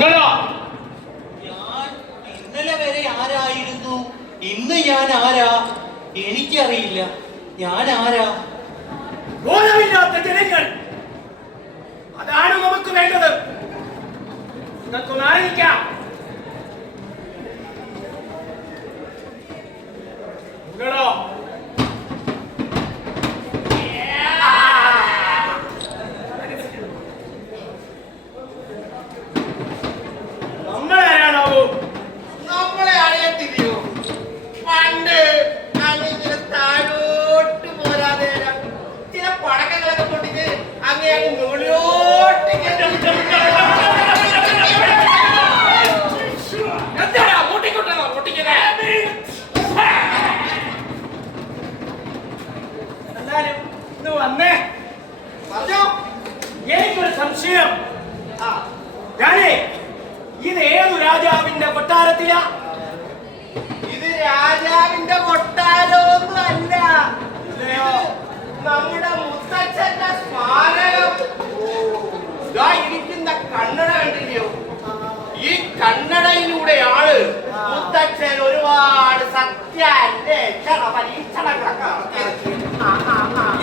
ഞാൻ ഇന്നലെ വരെ ആരായിരുന്നു, ഇന്ന് ഞാൻ ആരാ എനിക്കറിയില്ല. ഞാൻ ആരാ? ബോധമില്ലാത്ത ജനങ്ങൾ, അതാണ് നമുക്ക് വേണ്ടത്. നിങ്ങൾക്കൊന്ന് ആലോചിക്കാം. നമ്മളാരാണാവൂ? നമ്മളെ അറിയത്തില്ലയോ? പണ്ട് അങ്ങനെ താഴോട്ട് പോരാതെ ചില പടക്കങ്ങളൊക്കെ പൊട്ടിച്ച് അങ്ങനെ മുകളിലോട്ട് എന്നാലും ഇന്ന് വന്നേ പറഞ്ഞോ. എനിക്കൊരു സംശയം. ഞാനേ ഇത് ഏതു രാജാവിന്റെ കൊട്ടാരത്തിലാ? ഇത് രാജാവിന്റെ കൊട്ടാരമൊന്നും അല്ല, നമ്മുടെ മുത്തച്ഛന്റെ സ്മാരകം. ഇതാ ഇരിക്കുന്ന കണ്ണട കണ്ടില്ലയോ? ഈ കണ്ണടയിലൂടെയാണ് മുത്തച്ഛൻ ഒരുപാട് സത്യാന്വേഷണ പരീക്ഷണങ്ങളൊക്കെ നടത്തിയത്.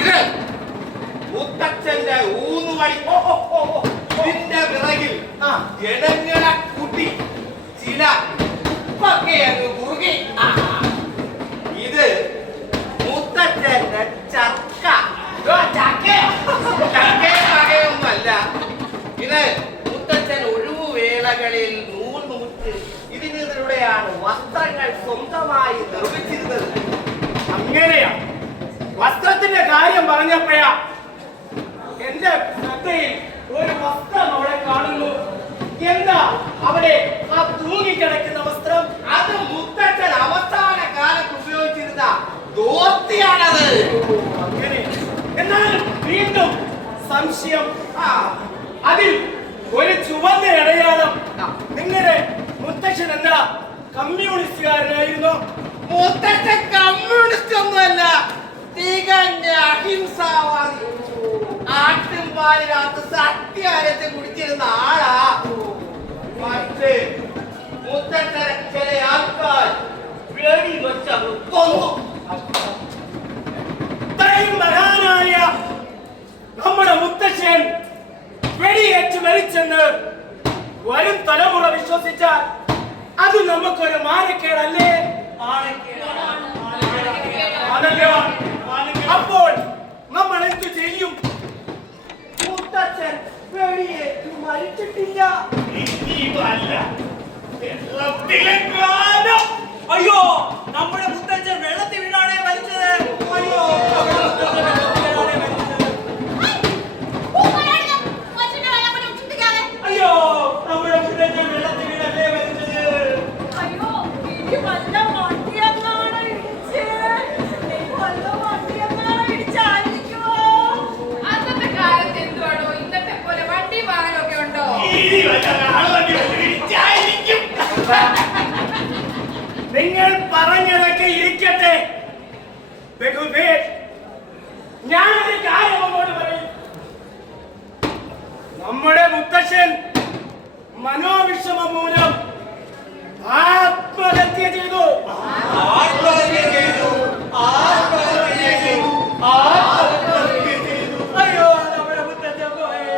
ഇത് മുത്തച്ഛന്റെ ഊന്നുവഴി. ഇതിന്റെ പിറകിൽ ജനങ്ങളെ കൂട്ടി ചില ഉപ്പൊക്കെ അങ്ങ് കുറുകി. ഇത് മുത്തച്ഛന്റെ ചക്ക. ചക്കയൊന്നുമല്ല, ഇത് മുത്തച്ഛൻ ഒഴിവുവേളകളിൽ നൂറ്റ് ഇതിലൂടെയാണ് വസ്ത്രങ്ങൾ സ്വന്തമായി നിർമ്മിച്ചിരുന്നത്. അങ്ങനെയാ? വസ്ത്രത്തിന്റെ കാര്യം പറഞ്ഞപ്പോഴാ എന്റെ ശ്രദ്ധയിൽ ഒരു വസ്ത്രം അവിടെ കാണുന്നു. എന്താ അവിടെ ആ തൂങ്ങിക്കിടക്കുന്ന വസ്ത്രം? അത് മുത്തച്ഛൻ അവസാന കാലത്ത് ഉപയോഗിച്ചിരുന്ന ധോത്തിയാണത്. അങ്ങനെ എന്നാൽ വീണ്ടും സംശയം. അതിൽ ഒരു ചുവന്ന അടയാളം. നിങ്ങളുടെ മുത്തച്ഛൻ എന്താ കമ്മ്യൂണിസ്റ്റുകാരനായിരുന്നോ? മുത്തച്ഛൻ കമ്മ്യൂണിസ്റ്റ് ഒന്നുമല്ല, തികഞ്ഞ അഹിംസാവാദി. ആട്ടിൻപാലിനകത്ത് സത്യാരത്തെ കുടിച്ചിരുന്ന ആളാ. പക്ഷേ മുത്തച്ഛനെ ചില ആൾക്കാർ വെടി വെച്ചത് കൊന്നു. ഇത്രയും മഹാനായ നമ്മുടെ മുത്തച്ഛൻ വെടിയേറ്റ് മരിച്ചെന്ന് വരും തലമുറ വിശ്വസിച്ചാൽ അത് നമുക്കൊരു മാനക്കേടല്ലേ? അതല്ലോ. അപ്പോൾ നമ്മൾ എന്തു ചെയ്യും? മുത്തച്ഛൻ വെടിയേറ്റ് മരിച്ചിട്ടില്ല. അയ്യോ, നമ്മുടെ മുത്തച്ഛൻ വെള്ളത്തിൽ വീണാണേ മരിച്ചത്. അയ്യോ, അയ്യോ, നമ്മുടെ മുത്തച്ഛൻ വെള്ളത്തിൽ വീണല്ലേ മരിച്ചത്. നിങ്ങൾ പറഞ്ഞതൊക്കെ ഇരിക്കട്ടെ. ഞാനൊരു കാര്യം അങ്ങോട്ട് പറയും. നമ്മുടെ മുത്തച്ഛൻ മനോവിഷമം മൂലം ആത്മഹത്യ ചെയ്തു. അയ്യോ, നമ്മുടെ മുത്തച്ഛൻ പോയേ.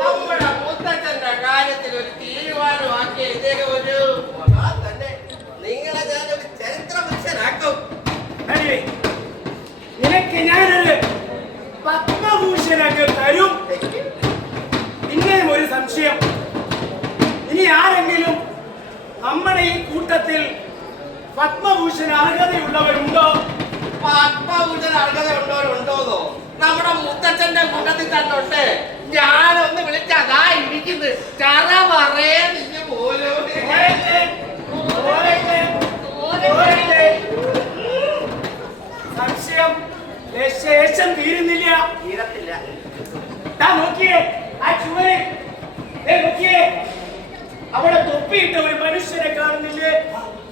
നമ്മുടെ മുത്തച്ഛന്റെ കാര്യത്തിൽ ഒരു തീരുമാനമാക്കിയ ഇദ്ദേഹം തന്നെ നിങ്ങളെ ഞാനൊരു ചരിത്ര പുരുഷനാക്കും. നിനക്ക് ഞാനൊരു പത്മഭൂഷണൊക്കെ തരും. പിന്നെയും ഒരു സംശയം. ഇനി ആരെങ്കിലും നമ്മുടെ ഈ കൂട്ടത്തിൽ പത്മഭൂഷൺ അർഹതയുള്ളവരുണ്ടോ? പത്മഭൂഷൺ അർഹതയുള്ളവരുണ്ടോന്നോ? നമ്മുടെ മുത്തച്ഛന്റെ കൂട്ടത്തിൽ തന്നെ ഉണ്ട്. ഞാനൊന്ന് വിളിച്ചതാ ഇരിക്കുന്നത്. ചറ പറയേ നിന്ന് പോലും. സംശയം ശേഷം തീരുന്നില്ല. തീരത്തില്ല. നോക്കിയേ ആ ചുവരെ, നോക്കിയേ അവിടെ തൊപ്പിയിട്ട ഒരു മനുഷ്യനെ കാണുന്നില്ലേ?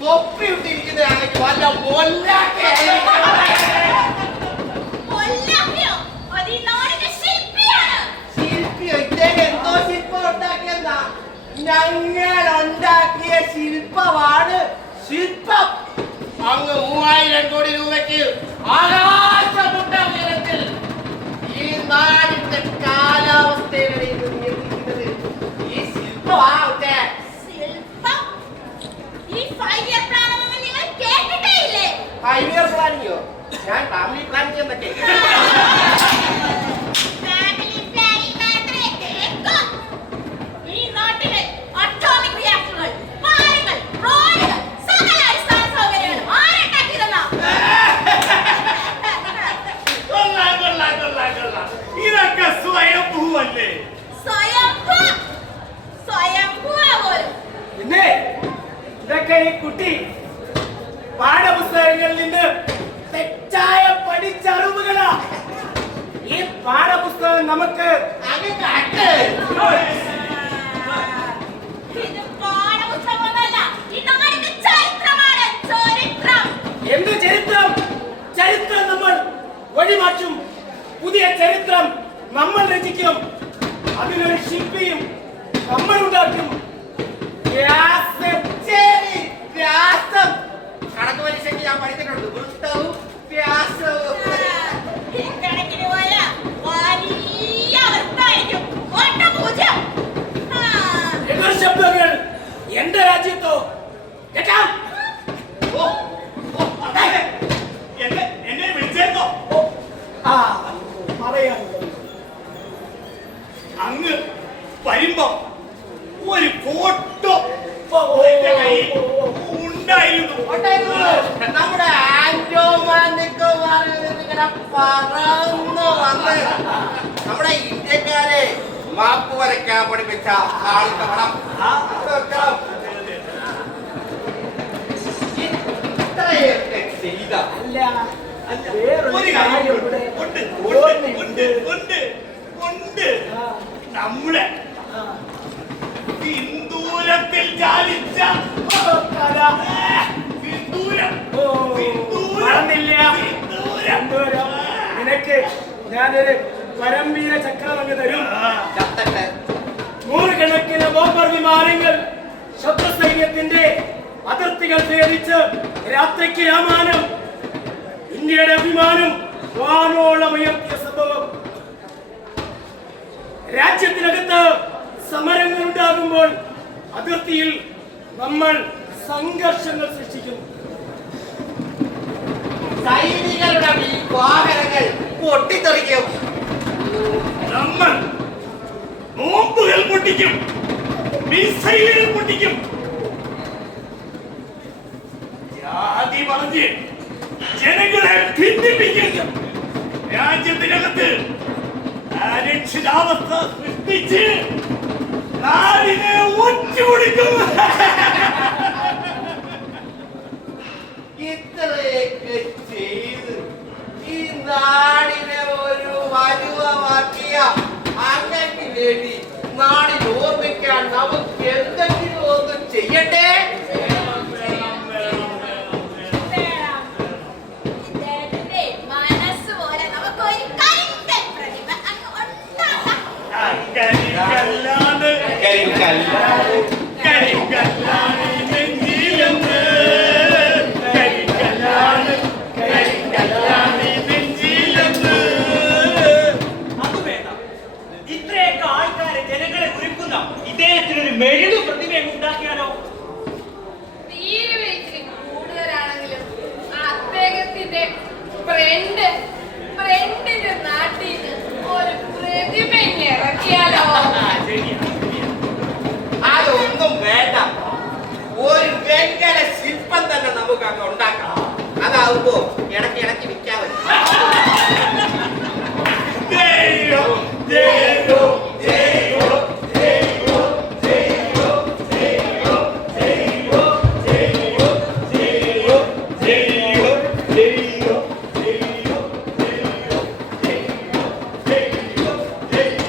തൊപ്പിയിട്ടിരിക്കുന്നതാണെങ്കിൽ വല്ല മൊല്ലാക്കയോ? ഞങ്ങൾ ഉണ്ടാക്കിയ ശില്പമാണ് ശില്പം. അങ്ങ് 3000 കോടി രൂപയ്ക്ക് ആകാശമുട്ട ഉയരത്തിൽ ഈ നാടിന്റെ കാലാവസ്ഥയെ വരെ ഇത് നിയന്ത്രിക്കുന്നത് ഈ ശില്പമാവട്ടെ. ശില്പം? ഈ 5 ഇയർ പ്ലാൻ ഒന്നും നിങ്ങൾ കേട്ടിട്ടേ ഇല്ലേ? 5 ഇയർ പ്ലാനിങ്ങോ? ഞാൻ ഫാമിലി പ്ലാൻ ചെയ്യുന്നൊക്കെ. ഫാമിലി പ്ലാനിംഗ് മാത്രമേ കേൾക്കൂ. ഈ നാട്ടിലെ അറ്റോമിക് റിയാക്ടറുകൾ, പാലങ്ങൾ, റോഡുകൾ, സകല അടിസ്ഥാന സൗകര്യങ്ങളും ആരുണ്ടാക്കിയതെന്നാ? കൊള്ളാം, കൊള്ളാം, കൊള്ളാം, കൊള്ളാം. ഇതൊക്കെ സ്വയംഭൂവല്ലേ? സ്വയംഭൂ. സ്വയംഭൂവാ പോലും. പിന്നെ ഇതൊക്കെ ഈ കുട്ടി പാഠപുസ്തകങ്ങളിൽ നിന്ന് തെറ്റായ പഠിച്ചറിവുകളാ. ഈ പാഠപുസ്തകം നമുക്ക് അങ്ങ് കാട്ട്. ഇത് പാഠപുസ്തകമൊന്നുമല്ല. ഈ നാടിന്റെ ചരിത്രമാണ്. ചരിത്രം. എന്ത് ചരിത്രം? ചരിത്രം നമ്മൾ വഴിമാറ്റും. പുതിയ ചരിത്രം നമ്മൾ രചിക്കും. അതിനൊരു ശില്പിയും നമ്മൾ ഉണ്ടാക്കും. വ്യാസം. ശരി, വ്യാസം. കണക്ക് പരീക്ഷയ്ക്ക് ഞാൻ പഠിച്ചിട്ടുണ്ട്. വൃത്തവും വ്യാസവും. ഈ കണക്കിന് പോയ വലിയ അവസ്ഥായിരിക്കും. ഒറ്റ പൂജ്യം. എതിർ ശബ്ദങ്ങൾ എന്റെ രാജ്യത്തോ കേട്ടാ? ഓ, ഓ, എന്നെ വിളിച്ചേക്കോ? ആ പറയാൻ അങ്ങ് വരുമ്പോ ഒരു ഫോട്ടോ ഉണ്ടായിരുന്നു. നമ്മുടെ ആൻഡോമാനിക്കോമാരിൽ ഇങ്ങനെ പറന്നു വന്ന് നമ്മുടെ ഇന്ത്യക്കാരെ മാപ്പ് വരയ്ക്കാൻ പഠിപ്പിച്ച ആളുടെ പടം ഇത്രയൊക്കെ ചെയ്ത അല്ല വേറൊരു ഒരു കാര്യം കാര്യം ഇവിടെ ഉണ്ട്, ഓർമ്മയുണ്ട്. ഉണ്ട്, ഉണ്ട്, ഉണ്ട്. ആ, നമ്മുടെ ആ. സിന്ദൂരത്തിൽ ചാലിച്ച കഥ. സിന്ദൂരം, ഓ, സിന്ദൂരം, മറന്നില്ല. സിന്ദൂരം. എന്തോരം നിനക്ക് ഞാനൊരു പരംവീര ചക്രം അങ്ങ് തരും. ചത്തട്ടെ. നൂറുകണക്കിന് ബോംബർ വിമാനങ്ങൾ ശത്രു സൈന്യത്തിന്റെ അതിർത്തികൾ ഭേദിച്ച് രാത്രിക്ക് രാമാനം ഇന്ത്യയുടെ അഭിമാനം വാനോളം ഉയർത്തിയ സംഭവം. രാജ്യത്തിനകത്ത് സമരങ്ങൾ ഉണ്ടാകുമ്പോൾ അതിർത്തിയിൽ നമ്മൾ സംഘർഷങ്ങൾ സൃഷ്ടിക്കുന്നു. സൈനികരുടെ ഈ വാഹനങ്ങൾ പൊട്ടിത്തെറിക്കും. നമ്മൾ ബോംബുകൾ പൊട്ടിക്കും, മിസൈലുകൾ പൊട്ടിക്കും. ജാതി പറഞ്ഞ് ജനങ്ങളെ ഭിന്നിപ്പിക്കും. രാജ്യത്തിനകത്ത് അരക്ഷിതാവസ്ഥ സൃഷ്ടിച്ച് നാടിനെ ഒറ്റുകൊടുക്കും. ഇത്രയൊക്കെ ചെയ്ത് ഈ നാടിനെ ഒരു വലുവമാക്കിയ അങ്ങക്ക് വേണ്ടി നാടിൽ ഓർമ്മിക്കാൻ നമുക്ക് എന്തെങ്കിലും ഒന്ന് ചെയ്യട്ടെ. ഇദ്ദേഹത്തിന്റെ മനസ്സുപോലെ നമുക്കൊരു കരിങ്കൽ പ്രതിമ അങ്ങ് ഉണ്ടാക്കാം. കരിങ്കല്ലാണ്, കരിങ്കല്ലാണ് നെഞ്ചിലെന്ന്. കരിങ്കല്ലാണ്, കരിങ്കല്ലാണ് നെഞ്ചിലെന്ന്. അത് വേണ്ട. ഇത്രയൊക്കെ ആൾക്കാരെ ജനങ്ങളെ ഒരുക്കുന്ന ഇദ്ദേഹത്തിനൊരു മെഴുകു പ്രതിമ ഉണ്ടാക്കിയാലോ? തീരെ ഇച്ചിരി കൂടുതലാണെങ്കിലും അദ്ദേഹത്തിന്റെ ഫ്രണ്ടിന്റെ നാട്ടിൽ നിന്ന് ഒരു പ്രതിമ ഇറക്കിയാലോ? അതൊന്നും വേണ്ട. ഒരു വെങ്കല ശില്പം തന്നെ നമുക്ക് അങ്ങ് ഉണ്ടാക്കാം. അതാവുമ്പോ ഇടയ്ക്ക് ഇടയ്ക്ക് വിൽക്കാൻ പറ്റും. ജയോ, ജയോ, ജയോ, ജയോ, ജയോ, ജയോ, ജയോ, ജയോ, ജയോ, ജയോ, ജയോ, ജയോ, ജയോ, ജയോ.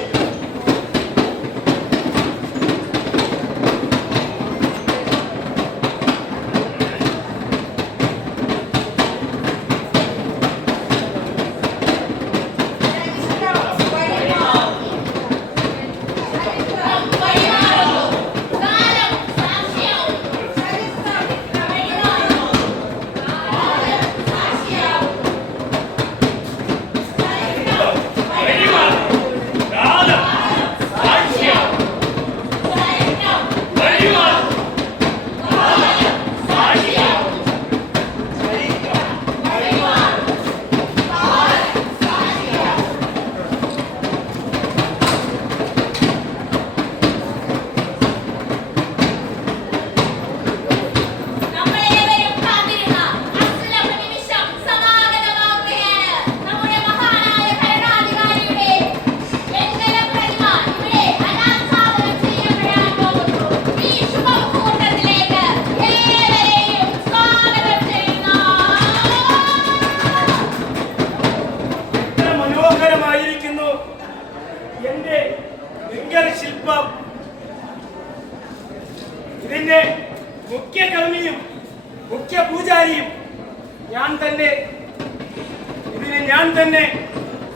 ഞാൻ തന്നെ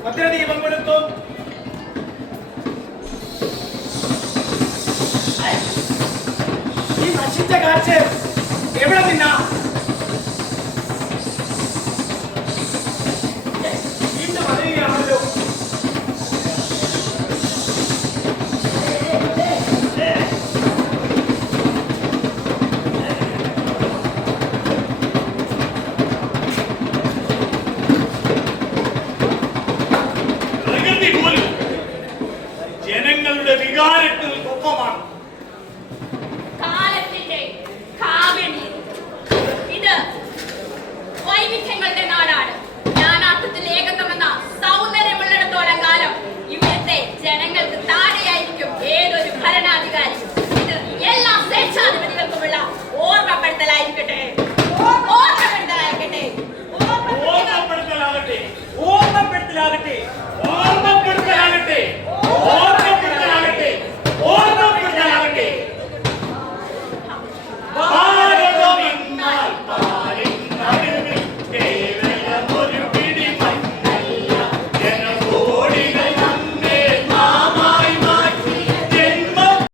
ഭദ്രദീപം കൊടുത്തു. ഈ നശിച്ച കാറ്റ് എവിടെ നിന്നാ